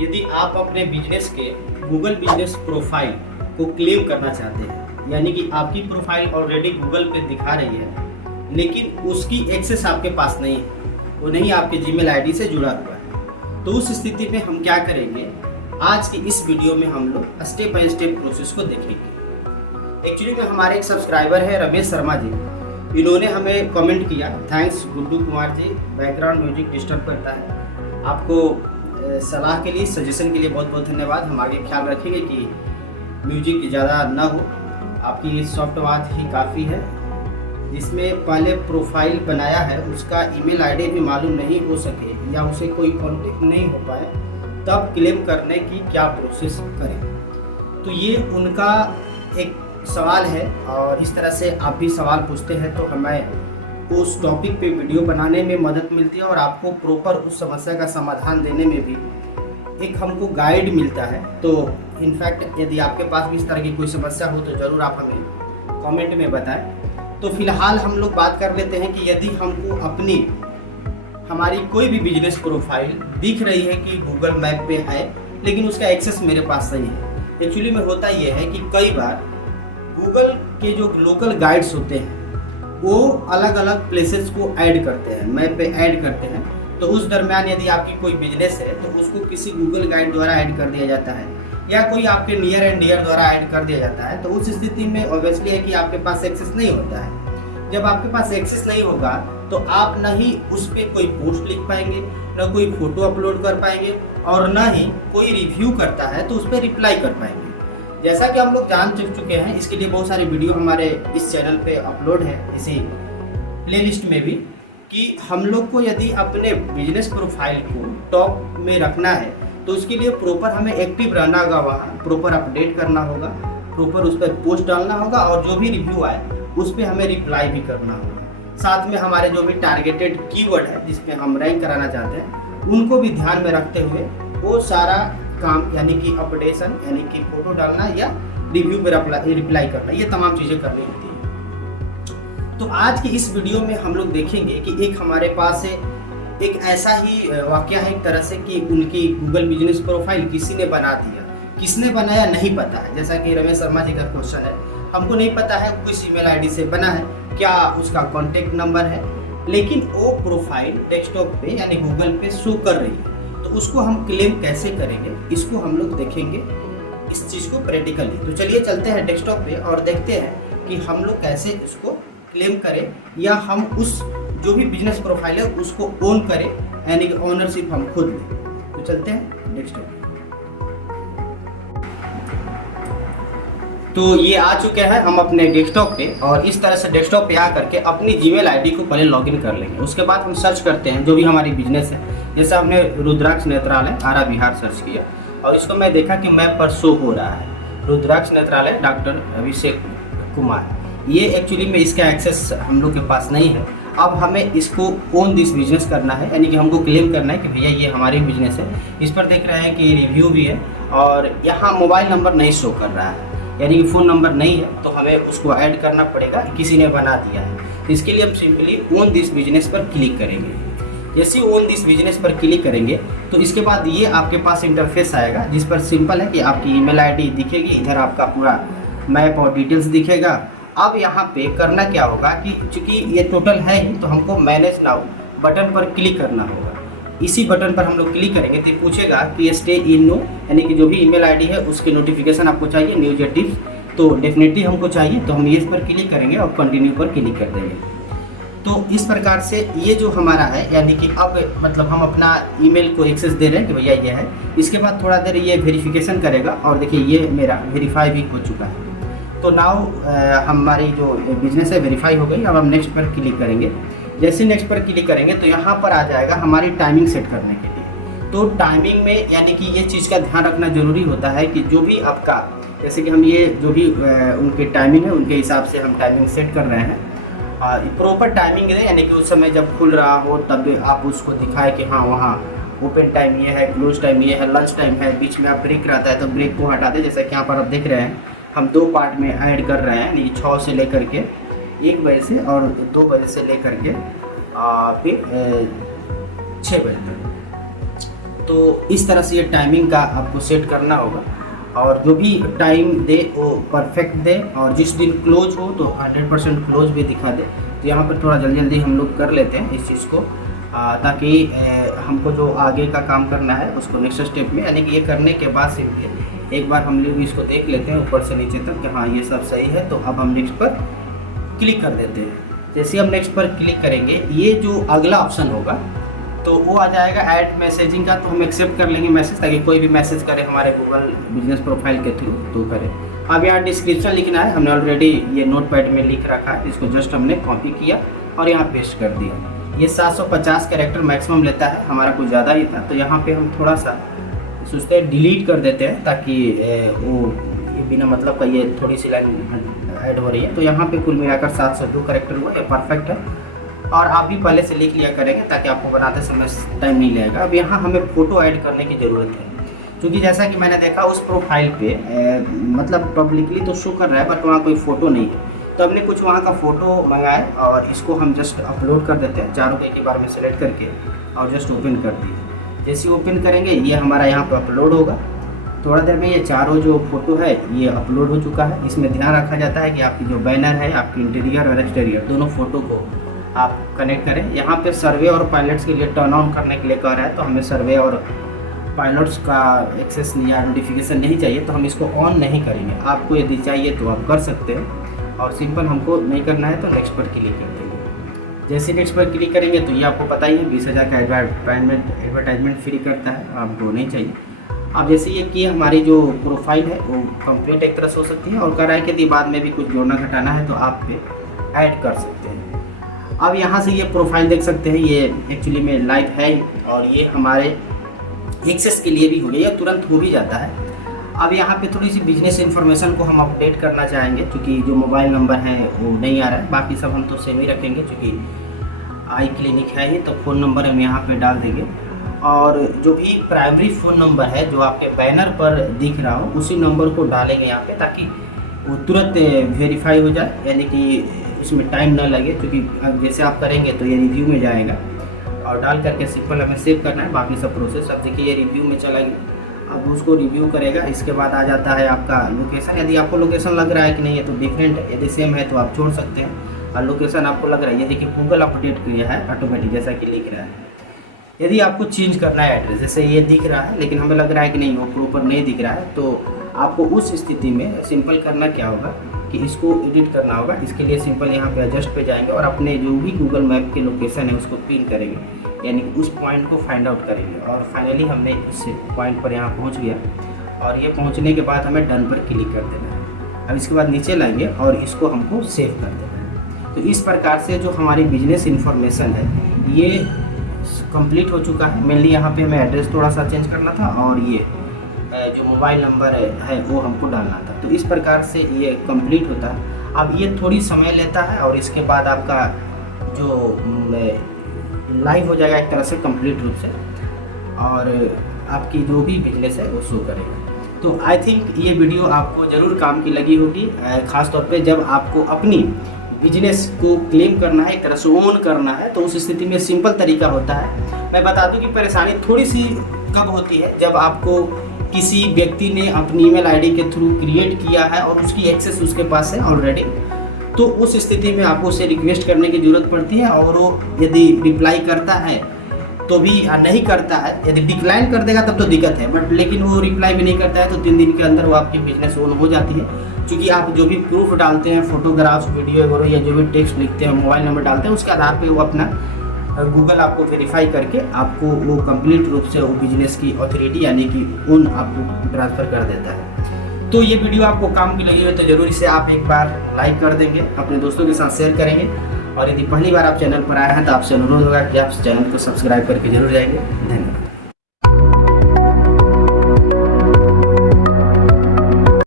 यदि आप अपने बिजनेस के गूगल बिजनेस प्रोफाइल को क्लेम करना चाहते हैं, यानी कि आपकी प्रोफाइल ऑलरेडी गूगल पे दिखा रही है लेकिन उसकी एक्सेस आपके पास नहीं है, वो नहीं आपके जीमेल आईडी से जुड़ा हुआ है, तो उस स्थिति में हम क्या करेंगे, आज की इस वीडियो में हम लोग स्टेप बाय स्टेप प्रोसेस को देखेंगे। एक्चुअली में हमारे एक सब्सक्राइबर है रमेश शर्मा जी, इन्होंने हमें कमेंट किया, thanks Guddu Kumar ji, background music disturb करता है। आपको सलाह के लिए, सजेशन के लिए बहुत बहुत धन्यवाद। हम आगे ख्याल रखेंगे कि म्यूजिक ज़्यादा ना हो, आपकी सॉफ्ट आवाज़ ही काफ़ी है। जिसमें पहले प्रोफाइल बनाया है उसका ईमेल आईडी भी मालूम नहीं हो सके या उसे कोई कांटेक्ट नहीं हो पाए, तब क्लेम करने की क्या प्रोसेस करें। तो ये उनका एक सवाल है और इस तरह से आप भी सवाल पूछते हैं तो हमें उस टॉपिक पे वीडियो बनाने में मदद मिलती है और आपको प्रॉपर उस समस्या का समाधान देने में भी एक हमको गाइड मिलता है। तो इनफैक्ट यदि आपके पास भी इस तरह की कोई समस्या हो तो ज़रूर आप हमें कमेंट में बताएं। तो फिलहाल हम लोग बात कर लेते हैं कि यदि हमको अपनी हमारी कोई भी बिजनेस प्रोफाइल दिख रही है कि गूगल मैप पे है लेकिन उसका एक्सेस मेरे पास नहीं है। एक्चुअली में होता यह है कि कई बार गूगल के जो लोकल गाइड्स होते हैं वो अलग अलग प्लेसेस को ऐड करते हैं, मैप पे ऐड करते हैं। तो उस दरमियान यदि आपकी कोई बिजनेस है तो उसको किसी गूगल गाइड द्वारा ऐड कर दिया जाता है या कोई आपके नियर एंड डियर द्वारा ऐड कर दिया जाता है। तो उस स्थिति में ऑब्वियसली है कि आपके पास एक्सेस नहीं होता है। जब आपके पास एक्सेस नहीं होगा तो आप न ही उस पर कोई पोस्ट लिख पाएंगे, न कोई फोटो अपलोड कर पाएंगे और न ही कोई रिव्यू करता है तो उस पर रिप्लाई कर पाएंगे। जैसा कि हम लोग जान चुके हैं, इसके लिए बहुत सारे वीडियो हमारे इस चैनल पे अपलोड है, इसी प्लेलिस्ट में भी, कि हम लोग को यदि अपने बिजनेस प्रोफाइल को टॉप में रखना है तो उसके लिए प्रॉपर हमें एक्टिव रहना होगा, वहाँ प्रॉपर अपडेट करना होगा, प्रॉपर उस पर पोस्ट डालना होगा और जो भी रिव्यू आए उस पर हमें रिप्लाई भी करना होगा। साथ में हमारे जो भी टारगेटेड कीवर्ड है जिस पे हम रैंक कराना चाहते हैं उनको भी ध्यान में रखते हुए वो सारा काम, यानी कि अपडेशन, यानी कि फोटो डालना या रिव्यू पे रिप्लाई करना, ये तमाम चीज़ें करनी होती है। तो आज की इस वीडियो में हम लोग देखेंगे कि एक हमारे पास एक ऐसा ही वाकया है एक तरह से कि उनकी गूगल बिजनेस प्रोफाइल किसी ने बना दिया, किसने बनाया नहीं पता है। जैसा कि रमेश शर्मा जी का क्वेश्चन है, हमको नहीं पता है किस ईमेल आईडी से बना है, क्या उसका कॉन्टेक्ट नंबर है, लेकिन वो प्रोफाइल डेस्कटॉप पे यानी गूगल पे शो कर रही है। तो उसको हम क्लेम कैसे करेंगे, इसको हम लोग देखेंगे इस चीज़ को प्रैक्टिकली। तो चलिए चलते हैं डेस्कटॉप पे और देखते हैं कि हम लोग कैसे इसको क्लेम करें या हम उस जो भी बिजनेस प्रोफाइल है उसको ओन करें, यानी कि ओनरशिप हम खुद लें। तो चलते हैं डेस्कटॉप पे। तो ये आ चुके हैं हम अपने डेस्कटॉप पे और इस तरह से डेस्कटॉप पे आ करके अपनी जीमेल आईडी को पहले लॉगिन कर लेंगे। उसके बाद हम सर्च करते हैं जो भी हमारी बिजनेस है। जैसे हमने रुद्राक्ष नेत्रालय आरा बिहार सर्च किया और इसको मैं देखा कि मैप पर शो हो रहा है रुद्राक्ष नेत्रालय डॉक्टर अभिषेक कुमार। ये एक्चुअली में इसका एक्सेस हम लोग के पास नहीं है। अब हमें इसको ओन दिस बिजनेस करना है, यानी कि हमको क्लेम करना है कि भैया ये हमारी बिजनेस है। इस पर देख रहे हैं कि रिव्यू भी है और यहाँ मोबाइल नंबर नहीं शो कर रहा है, यानी कि फ़ोन नंबर नहीं है, तो हमें उसको ऐड करना पड़ेगा, किसी ने बना दिया है। तो इसके लिए हम सिंपली ओन दिस बिजनेस पर क्लिक करेंगे। जैसे ही ओन दिस बिजनेस पर क्लिक करेंगे तो इसके बाद ये आपके पास इंटरफेस आएगा जिस पर सिंपल है कि आपकी ईमेल आईडी दिखेगी, इधर आपका पूरा मैप और डिटेल्स दिखेगा। अब यहाँ पे करना क्या होगा कि चूँकि ये टोटल है ही तो हमको मैनेज नाउ बटन पर क्लिक करना होगा। इसी बटन पर हम लोग क्लिक करेंगे तो पूछेगा कि स्टे इन नो, यानी कि जो भी ईमेल आईडी है उसके नोटिफिकेशन आपको चाहिए, न्यूज या टिप्स, तो डेफिनेटली हमको चाहिए। तो हम इस पर क्लिक करेंगे और कंटिन्यू पर क्लिक कर देंगे। तो इस प्रकार से ये जो हमारा है, यानी कि अब मतलब हम अपना ईमेल को एक्सेस दे रहे हैं कि भैया ये है। इसके बाद थोड़ा देर ये वेरिफिकेशन करेगा और देखिए ये मेरा वेरीफाई भी हो चुका है। तो नाउ हमारी जो बिजनेस है वेरीफाई हो गई। अब हम नेक्स्ट पर क्लिक करेंगे। जैसे नेक्स्ट पर क्लिक करेंगे तो यहाँ पर आ जाएगा हमारी टाइमिंग सेट करने के लिए। तो टाइमिंग में यानी कि ये चीज़ का ध्यान रखना ज़रूरी होता है कि जो भी आपका, जैसे कि हम ये जो भी उनके टाइमिंग है उनके हिसाब से हम टाइमिंग सेट कर रहे हैं। प्रॉपर टाइमिंग है, यानी कि उस समय जब खुल रहा हो तब आप उसको दिखाएं कि हाँ वहाँ ओपन टाइम ये है, क्लोज टाइम ये है, लंच टाइम है, बीच में आप ब्रेक रहता है तो ब्रेक को हटा दें। जैसा कि यहाँ पर आप देख रहे हैं हम 2 पार्ट में ऐड कर रहे हैं, यानी 6 से लेकर के 1 बजे से और 2 बजे से लेकर के फिर 6 बजे तक। तो इस तरह से ये टाइमिंग का आपको सेट करना होगा, और जो भी टाइम दे वो परफेक्ट दे, और जिस दिन क्लोज हो तो 100% क्लोज भी दिखा दे। तो यहाँ पर थोड़ा जल्दी जल्दी हम लोग कर लेते हैं इस चीज़ को, ताकि हमको जो आगे का काम करना है उसको नेक्स्ट स्टेप में, यानी कि ये करने के बाद सिर्फ एक बार हम लोग इसको देख लेते हैं ऊपर से नीचे तक कि हाँ ये सब सही है। तो अब हम नेक्स्ट पर क्लिक कर देते हैं। जैसे हम नेक्स्ट पर क्लिक करेंगे, ये जो अगला ऑप्शन होगा तो वो आ जाएगा ऐड मैसेजिंग का। तो हम एक्सेप्ट कर लेंगे मैसेज, ताकि कोई भी मैसेज करे हमारे गूगल बिजनेस प्रोफाइल के थ्रू तो करे। अब यहाँ डिस्क्रिप्शन लिखना है, हमने ऑलरेडी ये नोटपैड में लिख रखा है, इसको जस्ट हमने कॉपी किया और यहाँ पेस्ट कर दिया। ये 750 कैरेक्टर मैक्सिमम लेता है, हमारा कुछ ज़्यादा ही था। तो यहाँ पे हम थोड़ा सा सोचते हैं डिलीट कर देते हैं, ताकि वो बिना मतलब का ये थोड़ी सी लाइन ऐड हो रही है। तो यहाँ पे कुल मिलाकर 702 कैरेक्टर हुआ, ये परफेक्ट है। और आप भी पहले से लिख लिया करेंगे ताकि आपको बनाते समय टाइम नहीं लगेगा। अब यहाँ हमें फ़ोटो ऐड करने की ज़रूरत है, क्योंकि जैसा कि मैंने देखा उस प्रोफाइल पे मतलब पब्लिकली तो शो कर रहा है बट वहाँ कोई फ़ोटो नहीं है। तो हमने कुछ वहाँ का फ़ोटो मंगाए और इसको हम जस्ट अपलोड कर देते हैं, चारों एक ही बार में सेलेक्ट करके और जस्ट ओपन कर दिए। जैसे ओपन करेंगे ये हमारा यहाँ पर अपलोड होगा। थोड़ा देर में ये चारों जो फ़ोटो है ये अपलोड हो चुका है। इसमें ध्यान रखा जाता है कि आपकी जो बैनर है, आपकी इंटीरियर और एक्सटीरियर दोनों फ़ोटो को आप कनेक्ट करें। यहाँ पे सर्वे और पायलट्स के लिए टर्न ऑन करने के लिए कह रहा है, तो हमें सर्वे और पायलट्स का एक्सेस या नोटिफिकेशन नहीं चाहिए, तो हम इसको ऑन नहीं करेंगे। आपको यदि चाहिए तो आप कर सकते हैं, और सिंपल हमको नहीं करना है तो नेक्स्ट पर क्लिक कर देंगे। जैसे नेक्स्ट पर क्लिक करेंगे तो ये आपको पता ही है 20,000 का एडवर्टाइजमेंट फ्री करता है, आपको नहीं चाहिए। अब जैसे ये कि हमारी जो प्रोफाइल है वो कंप्लीट एक तरह से हो सकती है, और कह रहा है कि यदि बाद में भी कुछ जोड़ना घटाना है तो आप पे ऐड कर सकते हैं। अब यहाँ से ये प्रोफाइल देख सकते हैं, ये एक्चुअली में लाइव है और ये हमारे एक्सेस के लिए भी हो गया, या तुरंत हो भी जाता है। अब यहाँ पे थोड़ी सी बिजनेस इन्फॉर्मेशन को हम अपडेट करना चाहेंगे, क्योंकि जो मोबाइल नंबर है वो नहीं आ रहा है। बाकी सब हम तो सेम ही रखेंगे, क्योंकि आई क्लिनिक है ये, तो फ़ोन नंबर हम यहाँ पे डाल देंगे। और जो भी प्राइमरी फ़ोन नंबर है जो आपके बैनर पर दिख रहा हो उसी नंबर को डालेंगे यहाँ पे, ताकि वो तुरंत वेरीफाई हो जाए, यानी कि इसमें टाइम ना लगे। क्योंकि जैसे आप करेंगे तो ये रिव्यू में जाएगा, और डाल करके सिंपल हमें सेव करना है, बाकी सब प्रोसेस। अब देखिए ये रिव्यू में चला गया, अब उसको रिव्यू करेगा। इसके बाद आ जाता है आपका लोकेशन। यदि आपको लोकेशन लग रहा है कि नहीं ये तो डिफरेंट है, यदि सेम है तो आप छोड़ सकते हैं। और लोकेशन आपको लग रहा है, ये देखिए गूगल अपडेट किया है ऑटोमेटिक, जैसा कि लिख रहा है। यदि आपको चेंज करना है एड्रेस, जैसे ये दिख रहा है लेकिन हमें लग रहा है कि नहीं वो प्रॉपर नहीं दिख रहा है, तो आपको उस स्थिति में सिंपल करना क्या होगा कि इसको एडिट करना होगा। इसके लिए सिंपल यहाँ पे एडजस्ट पे जाएंगे और अपने जो भी गूगल मैप की लोकेशन है उसको पिन करेंगे, यानी कि उस पॉइंट को फाइंड आउट करेंगे। और फाइनली हमने इस पॉइंट पर यहाँ पहुँच गया, और ये पहुँचने के बाद हमें डन पर क्लिक कर देना है। अब इसके बाद नीचे लाएंगे और इसको हमको सेव कर देना है। तो इस प्रकार से जो हमारी बिजनेस इन्फॉर्मेशन है ये कंप्लीट हो चुका है। मेनली यहाँ पे हमें एड्रेस थोड़ा सा चेंज करना था, और ये जो मोबाइल नंबर है वो हमको डालना था। तो इस प्रकार से ये कंप्लीट होता है। अब ये थोड़ी समय लेता है, और इसके बाद आपका जो लाइव हो जाएगा एक तरह से कंप्लीट रूप से, और आपकी जो भी बिजनेस है वो शो करेगा। तो आई थिंक ये वीडियो आपको ज़रूर काम की लगी होगी, ख़ास तौर पे जब आपको अपनी बिजनेस को क्लेम करना है, एक तरह से ओन करना है, तो उस स्थिति में सिंपल तरीका होता है। मैं बता दूं कि परेशानी थोड़ी सी कब होती है, जब आपको किसी व्यक्ति ने अपनी ईमेल आईडी के थ्रू क्रिएट किया है और उसकी एक्सेस उसके पास है ऑलरेडी, तो उस स्थिति में आपको उसे रिक्वेस्ट करने की ज़रूरत पड़ती है। और वो यदि रिप्लाई करता है तो भी, नहीं करता है यदि डिक्लाइन कर देगा तब तो दिक्कत है, बट लेकिन वो रिप्लाई भी नहीं करता है तो 3 दिन के अंदर वो आपकी बिजनेस ओन हो जाती है। क्योंकि आप जो भी प्रूफ डालते हैं, फोटोग्राफ्स, वीडियो वगैरह, या जो भी टेक्स्ट लिखते हैं, मोबाइल नंबर डालते हैं, उसके आधार पे वो अपना गूगल आपको वेरीफाई करके आपको वो कंप्लीट रूप से वो बिजनेस की अथॉरिटी यानी कि ओन आपको ट्रांसफ़र कर देता है। तो ये वीडियो आपको काम की लगी हो तो ज़रूर इसे आप एक बार लाइक कर देंगे, अपने दोस्तों के साथ शेयर करेंगे, और यदि पहली बार आप चैनल पर आए हैं तो आपसे अनुरोध होगा कि आप चैनल को सब्सक्राइब करके जरूर जाएंगे। धन्यवाद।